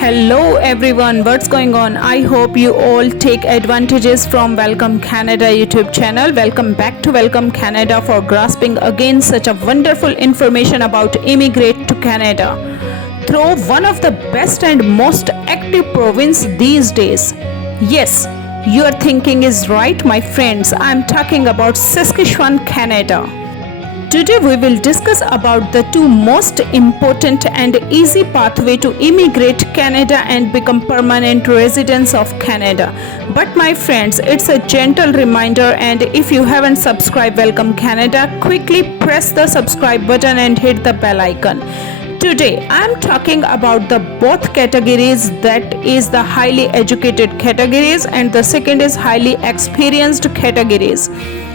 Hello everyone, what's going on? I hope you all take advantages from Welcome Canada YouTube channel. Welcome back to Welcome Canada for grasping again such a wonderful information about immigrate to Canada through one of the best and most active province these days. Yes, your thinking is right, my friends. I'm talking about Saskatchewan, Canada. Today we will discuss about the two most important and easy pathway to immigrate Canada and become permanent residents of Canada. But my friends, it's a gentle reminder, and if you haven't subscribed Welcome Canada, quickly press the subscribe button and hit the bell icon. Today I am talking about the both categories, that is the highly educated categories and the second is highly experienced categories.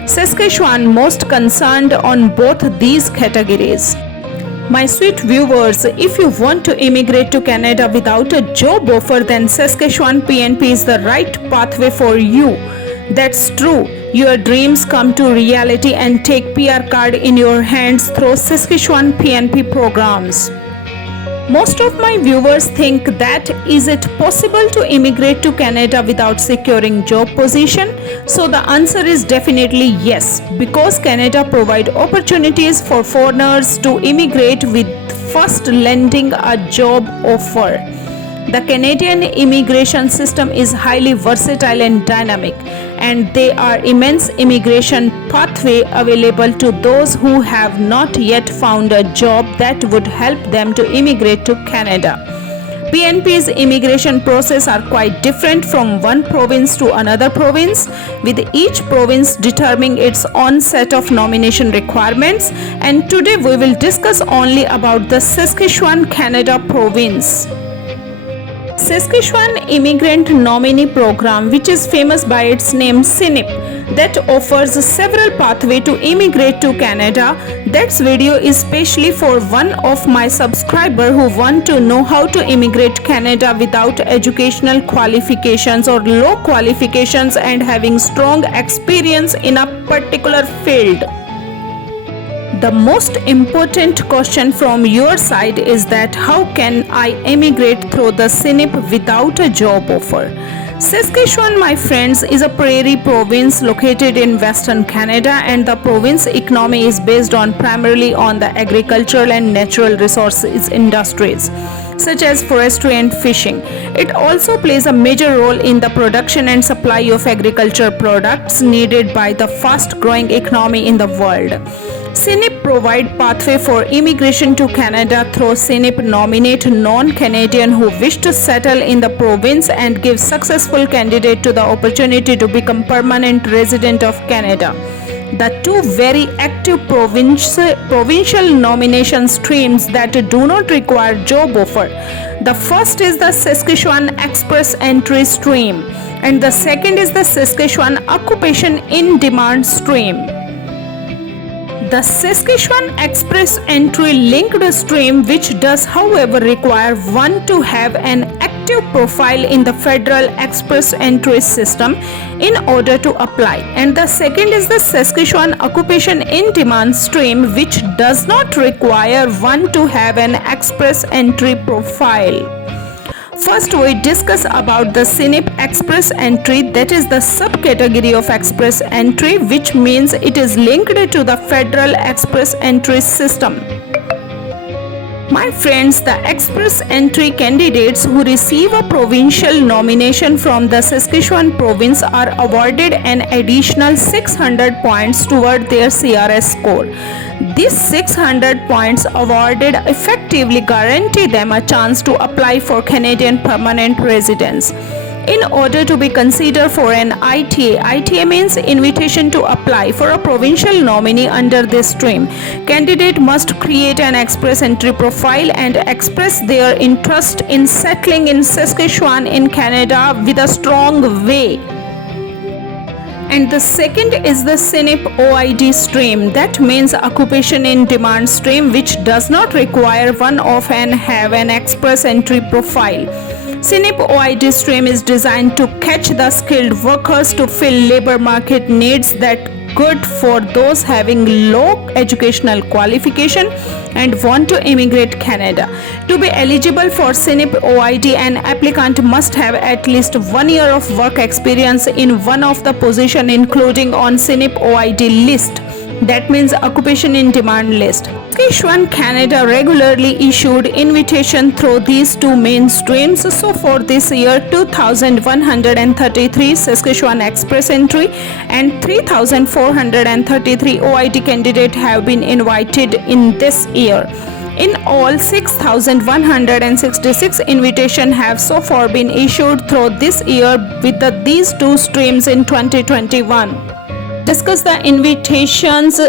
Saskatchewan most concerned on both these categories. My sweet viewers, if you want to immigrate to Canada without a job offer, then Saskatchewan PNP is the right pathway for you. That's true. Your dreams come to reality and take PR card in your hands through Saskatchewan PNP programs. Most of my viewers think that is it possible to immigrate to Canada without securing job position? So the answer is definitely yes, because Canada provide opportunities for foreigners to immigrate with first landing a job offer. The Canadian immigration system is highly versatile and dynamic, and there are immense immigration pathway available to those who have not yet found a job that would help them to immigrate to Canada. PNP's immigration process are quite different from one province to another province, with each province determining its own set of nomination requirements, and today we will discuss only about the Saskatchewan, Canada province. Saskatchewan Immigrant Nominee Program, which is famous by its name CINIP, that offers several pathways to immigrate to Canada. That video is specially for one of my subscribers who want to know how to immigrate Canada without educational qualifications or low qualifications and having strong experience in a particular field. The most important question from your side is that how can I immigrate through the CINIP without a job offer? Saskatchewan, my friends, is a prairie province located in Western Canada, and the province economy is based on primarily on the agricultural and natural resources industries such as forestry and fishing. It also plays a major role in the production and supply of agriculture products needed by the fast-growing economy in the world. CINIP provide pathway for immigration to Canada through CINIP nominate non-Canadian who wish to settle in the province and give successful candidate to the opportunity to become permanent resident of Canada. The two very active provincial nomination streams that do not require job offer. The first is the Saskatchewan Express Entry stream, and the second is the Saskatchewan Occupation in Demand stream. The Saskatchewan Express Entry linked stream, which does however require one to have an active profile in the Federal Express Entry system in order to apply, and the second is the Saskatchewan Occupation in Demand stream, which does not require one to have an Express Entry profile. First, we discuss about the CINIP Express Entry, that is the subcategory of Express Entry, which means it is linked to the Federal Express Entry system. My friends, the Express Entry candidates who receive a provincial nomination from the Saskatchewan province are awarded an additional 600 points toward their CRS score. These 600 points awarded effectively guarantee them a chance to apply for Canadian permanent residence. In order to be considered for an ITA means invitation to apply for a provincial nominee under this stream, candidate must create an Express Entry profile and express their interest in settling in Saskatchewan in Canada with a strong way. And the second is the CINIP OID stream, that means Occupation in Demand stream, which does not require one of and have an Express Entry profile. CINIP OID stream is designed to catch the skilled workers to fill labor market needs that good for those having low educational qualification and want to immigrate Canada. To be eligible for CNIP OID, an applicant must have at least 1 year of work experience in one of the position including on CNIP OID list. That means occupation in demand list. Saskatchewan, Canada regularly issued invitation through these two main streams. So for this year, 2,133 Saskatchewan Express entry and 3,433 OID candidates have been invited in this year. In all, 6,166 invitations have so far been issued through this year with these two streams in 2021. Discuss the invitations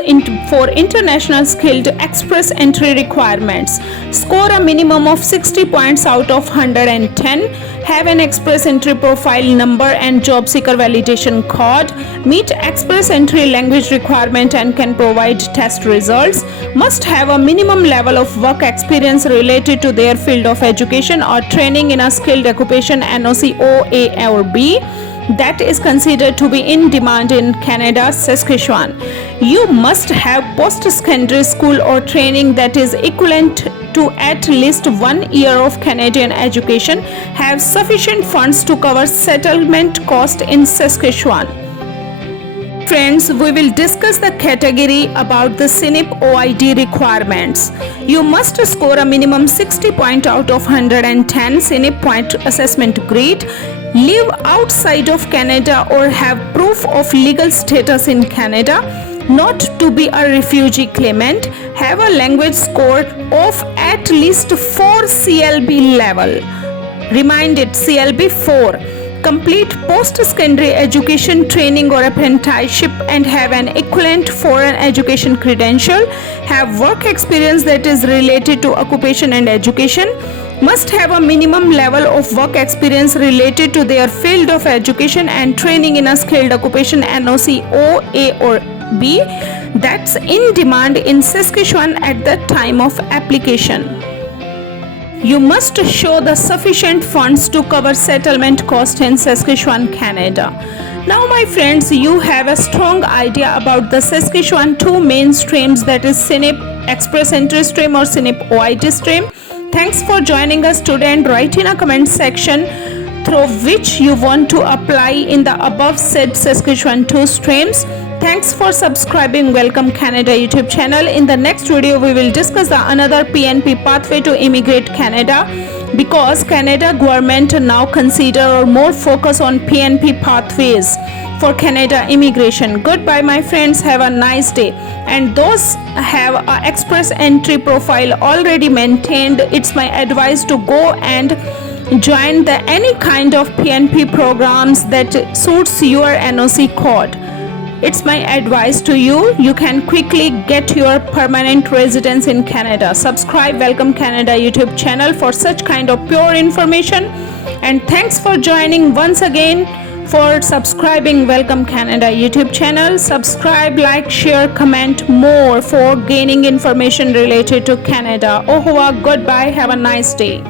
for international skilled express entry requirements. Score a minimum of 60 points out of 110. Have an express entry profile number and job seeker validation code. Meet express entry language requirement and can provide test results. Must have a minimum level of work experience related to their field of education or training in a skilled occupation NOC O, A or B that is considered to be in demand in Canada, Saskatchewan. You must have post-secondary school or training that is equivalent to at least 1 year of Canadian education, have sufficient funds to cover settlement cost in Saskatchewan. Friends, we will discuss the category about the CNIP OID requirements. You must score a minimum 60 point out of 110 CNIP point assessment grade, live outside of Canada or have proof of legal status in Canada, not to be a refugee claimant, have a language score of at least 4 CLB level. Remind it, CLB 4. Complete post-secondary education training or apprenticeship and have an equivalent foreign education credential, have work experience that is related to occupation and education, must have a minimum level of work experience related to their field of education and training in a skilled occupation NOC O, A or B that's in demand in Saskatchewan at the time of application. You must show the sufficient funds to cover settlement cost in Saskatchewan, Canada. Now my friends, you have a strong idea about the Saskatchewan two main streams, that is CNIP Express Entry Stream or CNIP OID stream. Thanks for joining us today and write in a comment section through which you want to apply in the above said Saskatchewan two streams. Thanks for subscribing Welcome Canada YouTube channel. In the next video, we will discuss another PNP pathway to immigrate Canada, because Canada government now consider or more focus on PNP pathways for Canada immigration. Goodbye my friends, have a nice day. And those have a express entry profile already maintained, it's my advice to go and join the any kind of PNP programs that suits your NOC code. It's my advice to you. You can quickly get your permanent residence in Canada. Subscribe Welcome Canada YouTube channel for such kind of pure information. And thanks for joining once again for subscribing Welcome Canada YouTube channel. Subscribe, like, share, comment more for gaining information related to Canada. Goodbye. Have a nice day.